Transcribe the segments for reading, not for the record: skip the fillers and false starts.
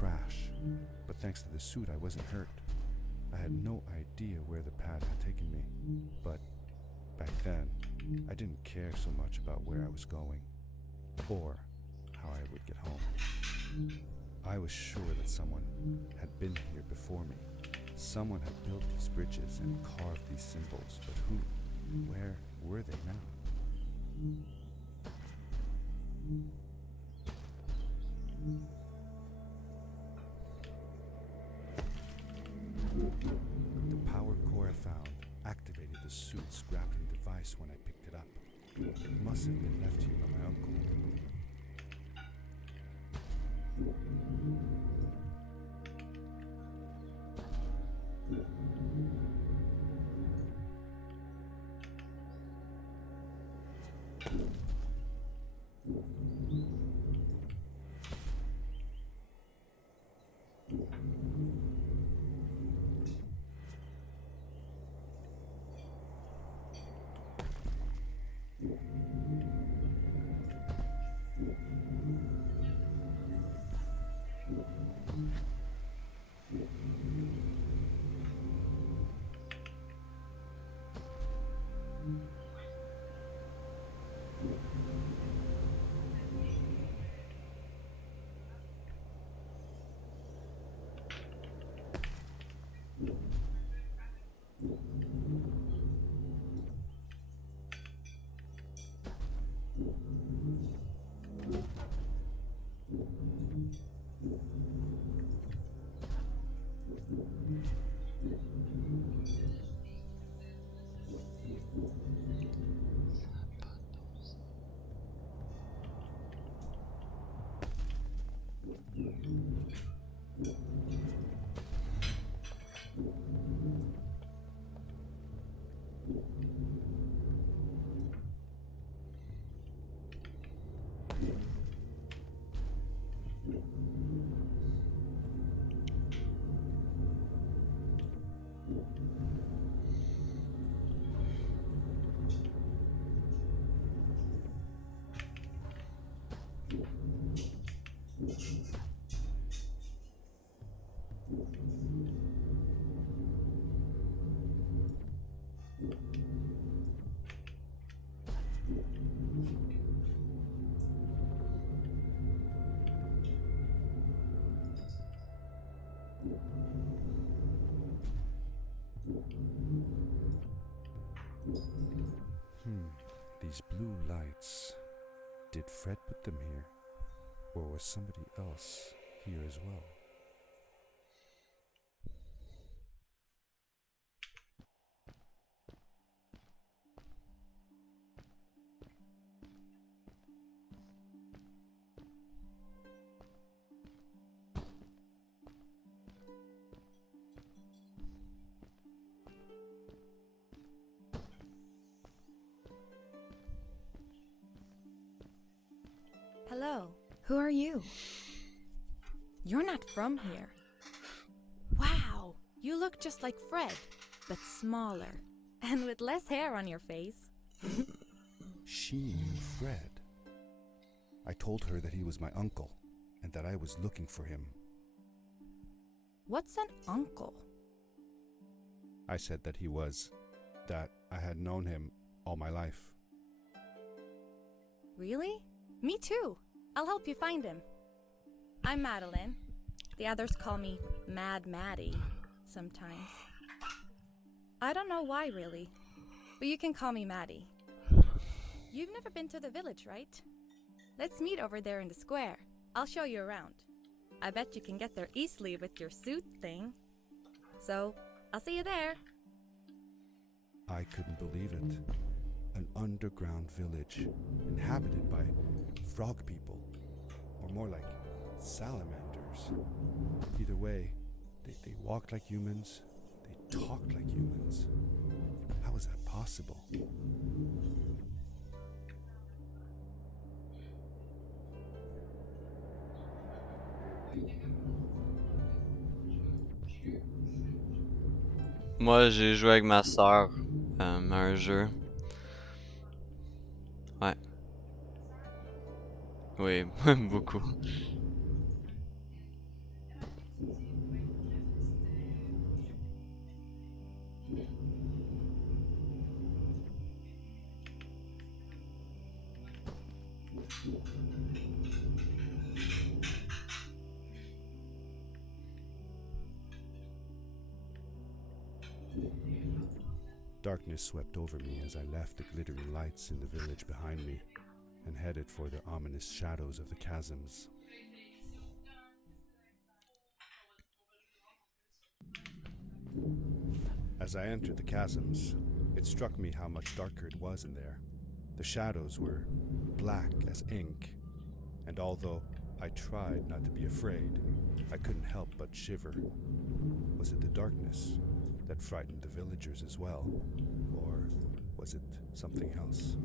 crash, but thanks to the suit I wasn't hurt. I had no idea where the pad had taken me, but back then, I didn't care so much about where I was going, or how I would get home. I was sure that someone had been here before me. Someone had built these bridges and carved these symbols, but who? Where were they now? The power core I found activated the suit's grappling device when I picked it up. It must have been left here by my uncle. These blue lights. Did Fred put them here? Or was somebody else here as well? Hello, who are you? You're not from here. Wow, you look just like Fred, but smaller, and with less hair on your face. She knew Fred. I told her that he was my uncle, and that I was looking for him. What's an uncle? I said that that I had known him all my life. Really? Me too. I'll help you find him. I'm Madeline. The others call me Mad Maddie sometimes. I don't know why really, but you can call me Maddie. You've never been to the village, right? Let's meet over there in the square. I'll show you around. I bet you can get there easily with your suit thing. So, I'll see you there. I couldn't believe it. An underground village, inhabited by frog people, or more like salamanders. Either way, they walked like humans, they talked like humans. How is that possible? Moi, j'ai joué avec ma sœur à un jeu. Ouais. Oui, beaucoup. Darkness swept over me as I left the glittering lights in the village behind me and headed for the ominous shadows of the chasms. As I entered the chasms, it struck me how much darker it was in there. The shadows were black as ink, and although I tried not to be afraid, I couldn't help but shiver. Was it the darkness that frightened the villagers as well, or was it something else?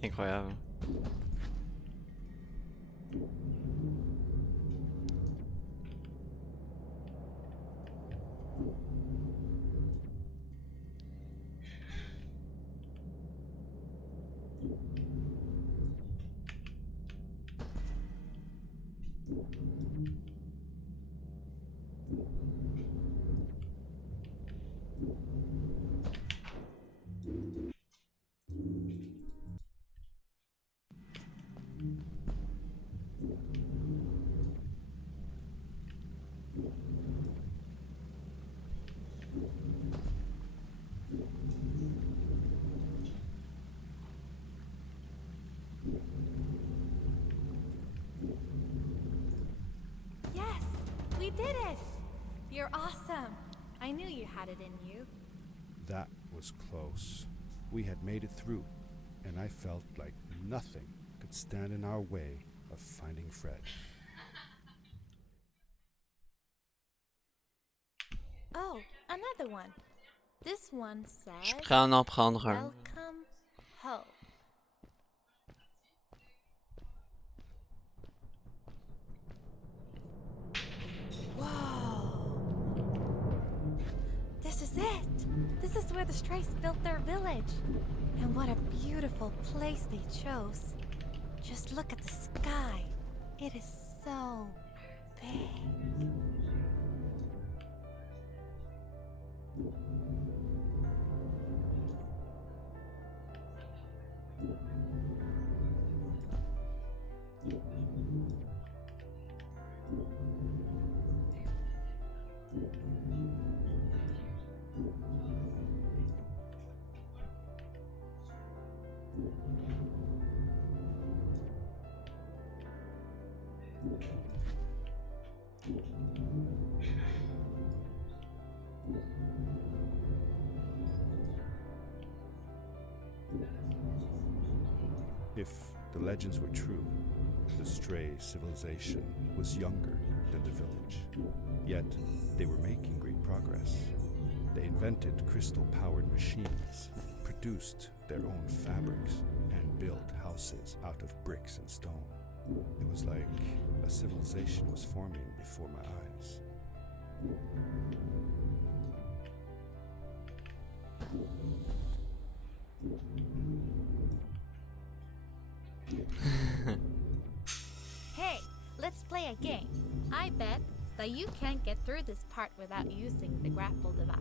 Incroyable. Yes, we did it! You're awesome. I knew you had it in you. That was close. We had made it through, and I felt like nothing could stand in our way of finding Fred. Oh, another one. This one Je says, suis prêt à en prendre un. Welcome home. Whoa! This is it! This is where the Strays built their village. And what a beautiful place they chose. Just look at the sky. It is so big. If the legends were true, the Stray civilization was younger than the village. Yet, they were making great progress. They invented crystal-powered machines, produced their own fabrics, and built houses out of bricks and stone. It was like a civilization was forming before my eyes. Hey, let's play a game. I bet that you can't get through this part without using the grapple device.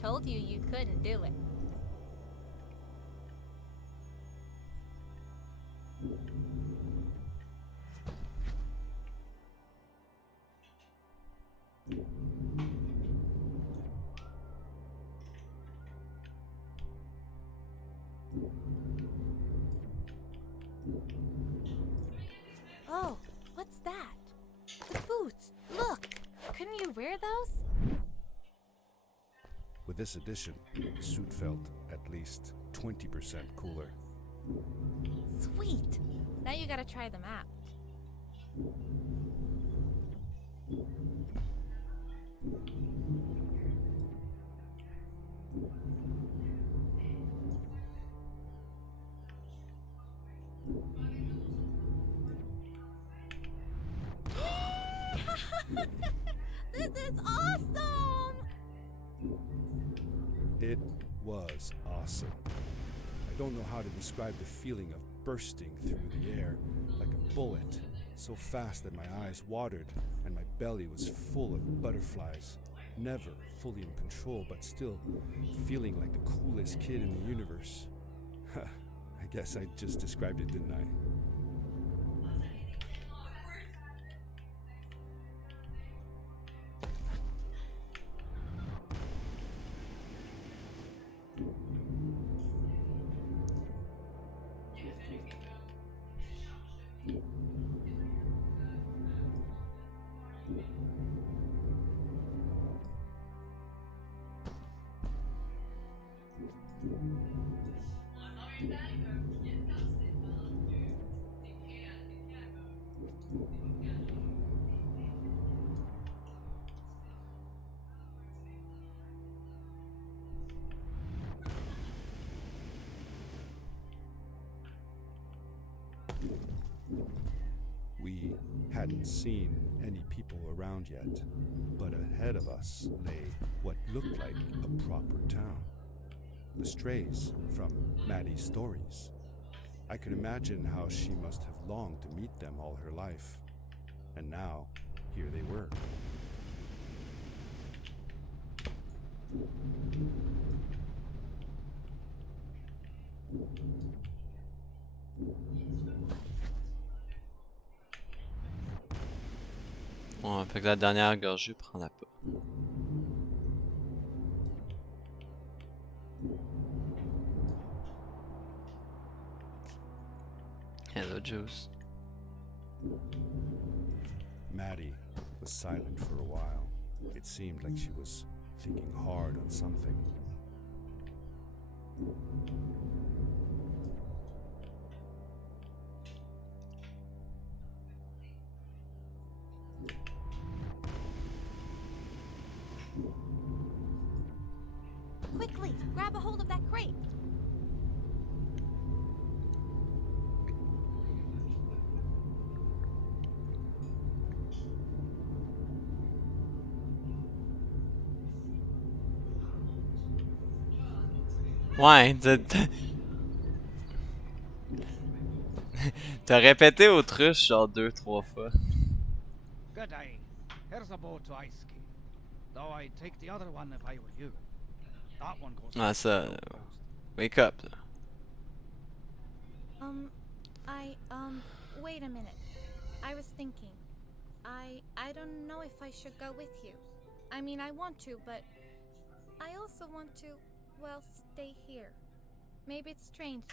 Told you couldn't do it. Oh, what's that? The boots! Look! Couldn't you wear those? With this addition, the suit felt at least 20% cooler. Sweet! Now you gotta try them out. This is awesome! It was awesome. I don't know how to describe the feeling of bursting through the air like a bullet, so fast that my eyes watered and my belly was full of butterflies. Never fully in control, but still feeling like the coolest kid in the universe. I guess I just described it, didn't I? We hadn't seen any people around yet, but ahead of us lay what looked like a proper town. The strays from Maddie's stories. I could imagine how she must have longed to meet them all her life. And now, here they were. Ouais, fait que la dernière gorgée prend la pas. Hello, Juice. Maddie was silent for a while. It seemed like she was thinking hard on something. Quickly, grab a hold of that crate. Ouais, t'as répété autruche genre 2-3 fois. Good day. Here's a boat to Ice Ski. Though I'd take the other one if I were you. That one goes Ah, to ça. the coast. Wake up. Là. Wait a minute. I was thinking. I don't know if I should go with you. I mean, I want to, but I also want to, well, stay here. Maybe it's strange,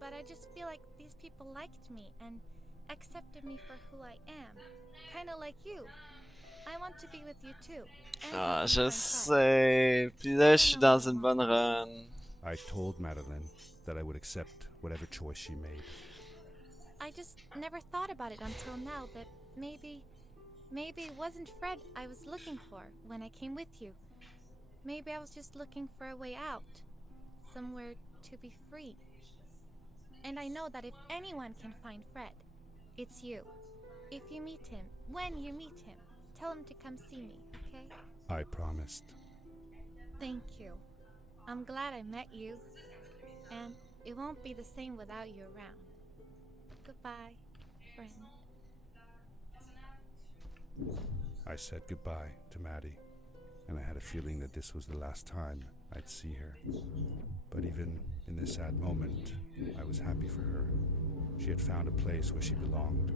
but I just feel like these people liked me and accepted me for who I am. Kinda like you. I want to be with you too. and Ah, help je you find Fred. sais. Puis là, je suis dans une bonne run. I told Madeline that I would accept whatever choice she made. I just never thought about it until now that maybe it wasn't Fred I was looking for when I came with you. Maybe I was just looking for a way out. Somewhere to be free. And I know that if anyone can find Fred, it's you. If you meet him, when you meet him, tell him to come see me, okay? I promised. Thank you. I'm glad I met you. And it won't be the same without you around. Goodbye, friend. I said goodbye to Maddie, and I had a feeling that this was the last time I'd see her. But even in this sad moment, I was happy for her. She had found a place where she belonged.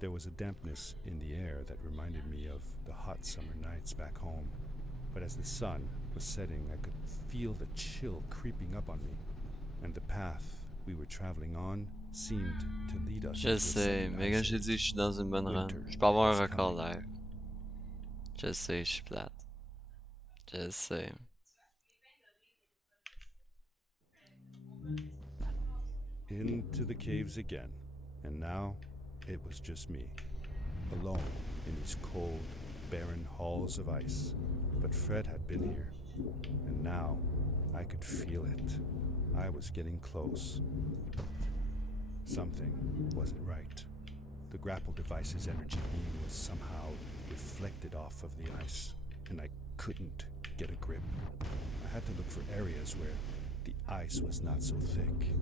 There was a dampness in the air that reminded me of the hot summer nights back home. But as the sun was setting, I could feel the chill creeping up on me, and the path we were traveling on seemed to lead us Je into a sais, second mais ice comme j'ai age. dit, je suis dans une bonne run. Winter Je peux avoir un was record coming. d'air. Je sais, je suis plate. Je sais. Into the caves again, and now it was just me, alone in these cold, barren halls of ice. But Fred had been here, and now I could feel it. I was getting close. Something wasn't right. The grapple device's energy beam was somehow reflected off of the ice, and I couldn't get a grip. I had to look for areas where the ice was not so thick.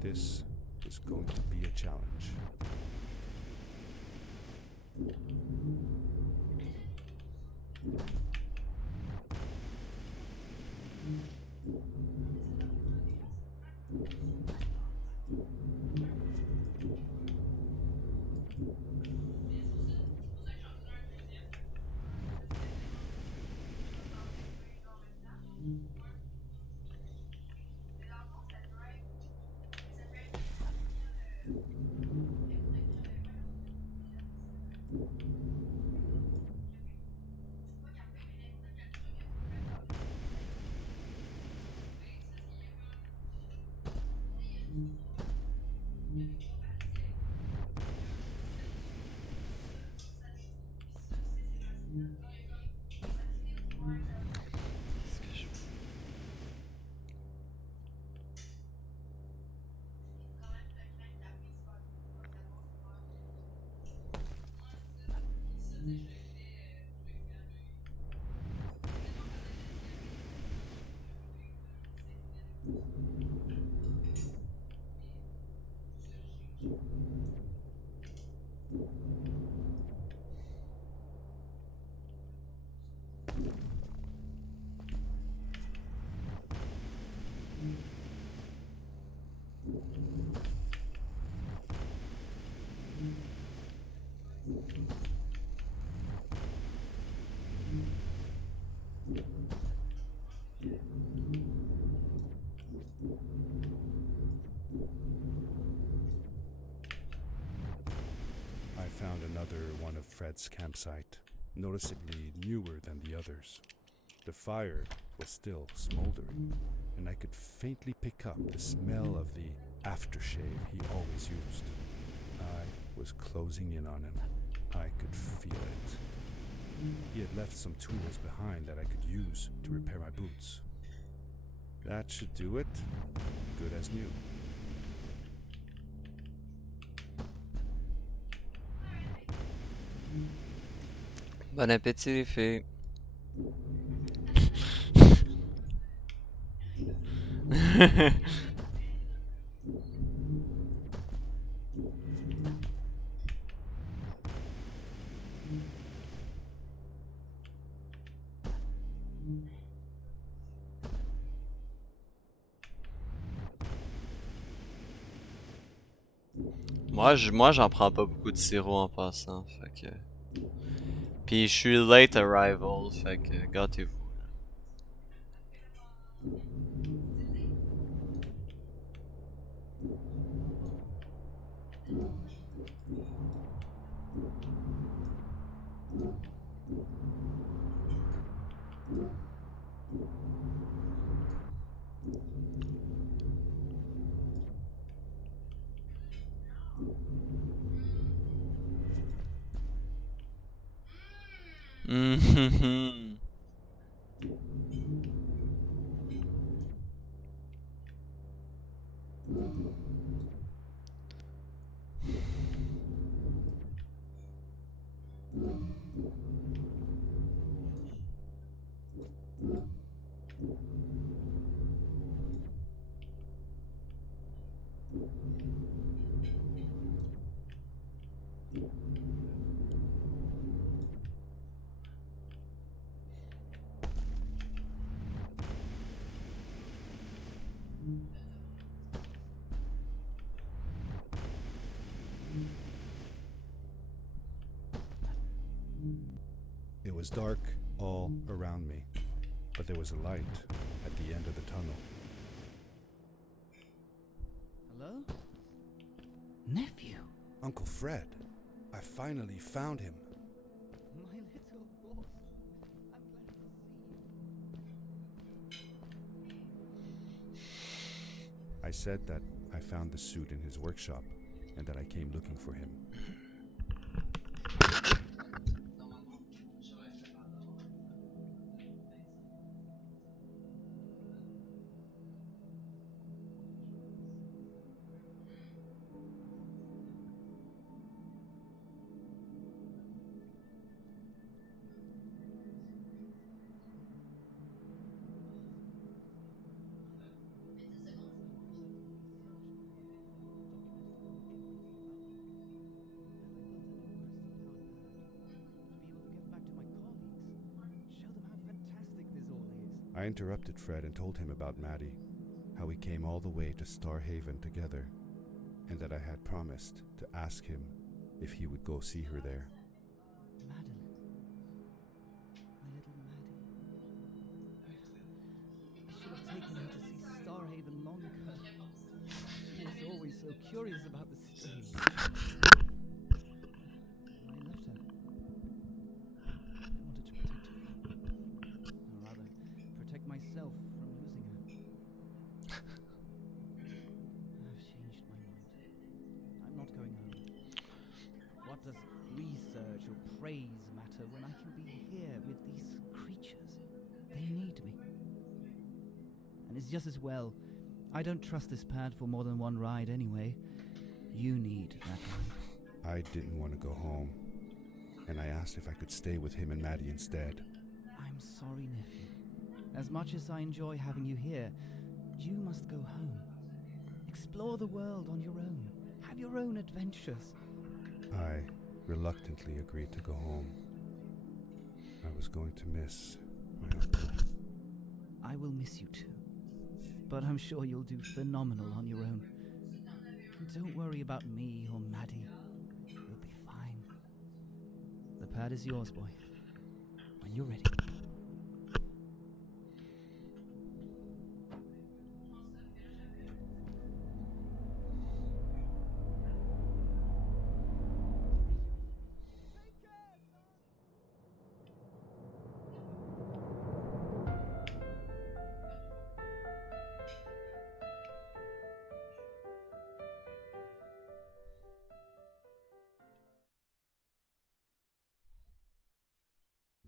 This was going to be a challenge. Est-ce que je- I found another one of Fred's campsite, noticeably newer than the others. The fire was still smoldering, and I could faintly pick up the smell of the aftershave he always used. I was closing in on him. I could feel it. He had left some tools behind that I could use to repair my boots. That should do it. Good as new. Bon appétit les filles. Moi j'en prends pas beaucoup de sirop en passant, fait que... Puis je suis late arrival, fait que gâtez-vous. Mhm. It was dark all around me, but there was a light at the end of the tunnel. Hello? Nephew? Uncle Fred, I finally found him. My little boy. I'm glad to see you. I said that I found the suit in his workshop and that I came looking for him. I interrupted Fred and told him about Maddie, how we came all the way to Starhaven together, and that I had promised to ask him if he would go see her there. Madeline. My little Maddie. I should have taken her to see Starhaven long ago. She was always so curious about the strange. I left her. I wanted to protect her. Or rather, protect myself from losing her. I've changed my mind. I'm not going home. What does research or praise matter when I can be here with these creatures? They need me. And it's just as well. I don't trust this pad for more than one ride anyway. You need that ride. I didn't want to go home, and I asked if I could stay with him and Maddie instead. I'm sorry, nephew. As much as I enjoy having you here, you must go home. Explore the world on your own. Have your own adventures. I reluctantly agreed to go home. I was going to miss my uncle. I will miss you too. But I'm sure you'll do phenomenal on your own. And don't worry about me or Maddie. You'll be fine. The pad is yours, boy. When you're ready.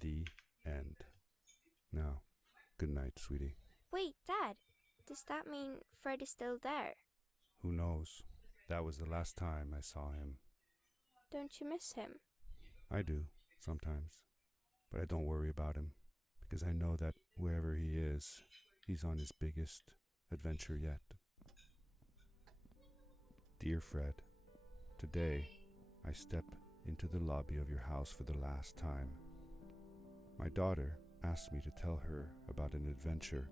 The end. Now, good night, sweetie. Wait, Dad. Does that mean Fred is still there? Who knows? That was the last time I saw him. Don't you miss him? I do, sometimes. But I don't worry about him, because I know that wherever he is, he's on his biggest adventure yet. Dear Fred, today I step into the lobby of your house for the last time. My daughter asked me to tell her about an adventure,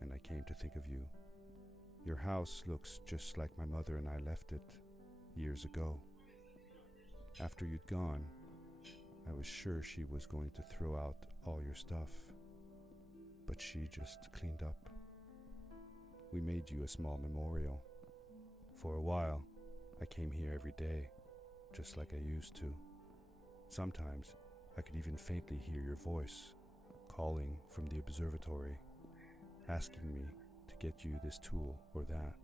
and I came to think of you. Your house looks just like my mother and I left it years ago. After you'd gone, I was sure she was going to throw out all your stuff, but she just cleaned up. We made you a small memorial. For a while, I came here every day, just like I used to. Sometimes I could even faintly hear your voice, calling from the observatory, asking me to get you this tool or that.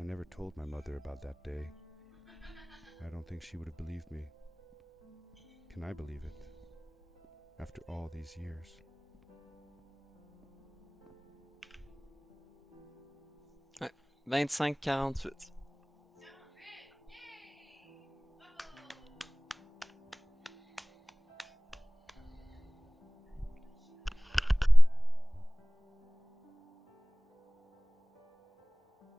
I never told my mother about that day. I don't think she would have believed me. Can I believe it? After all these years. Ouais, 25-48.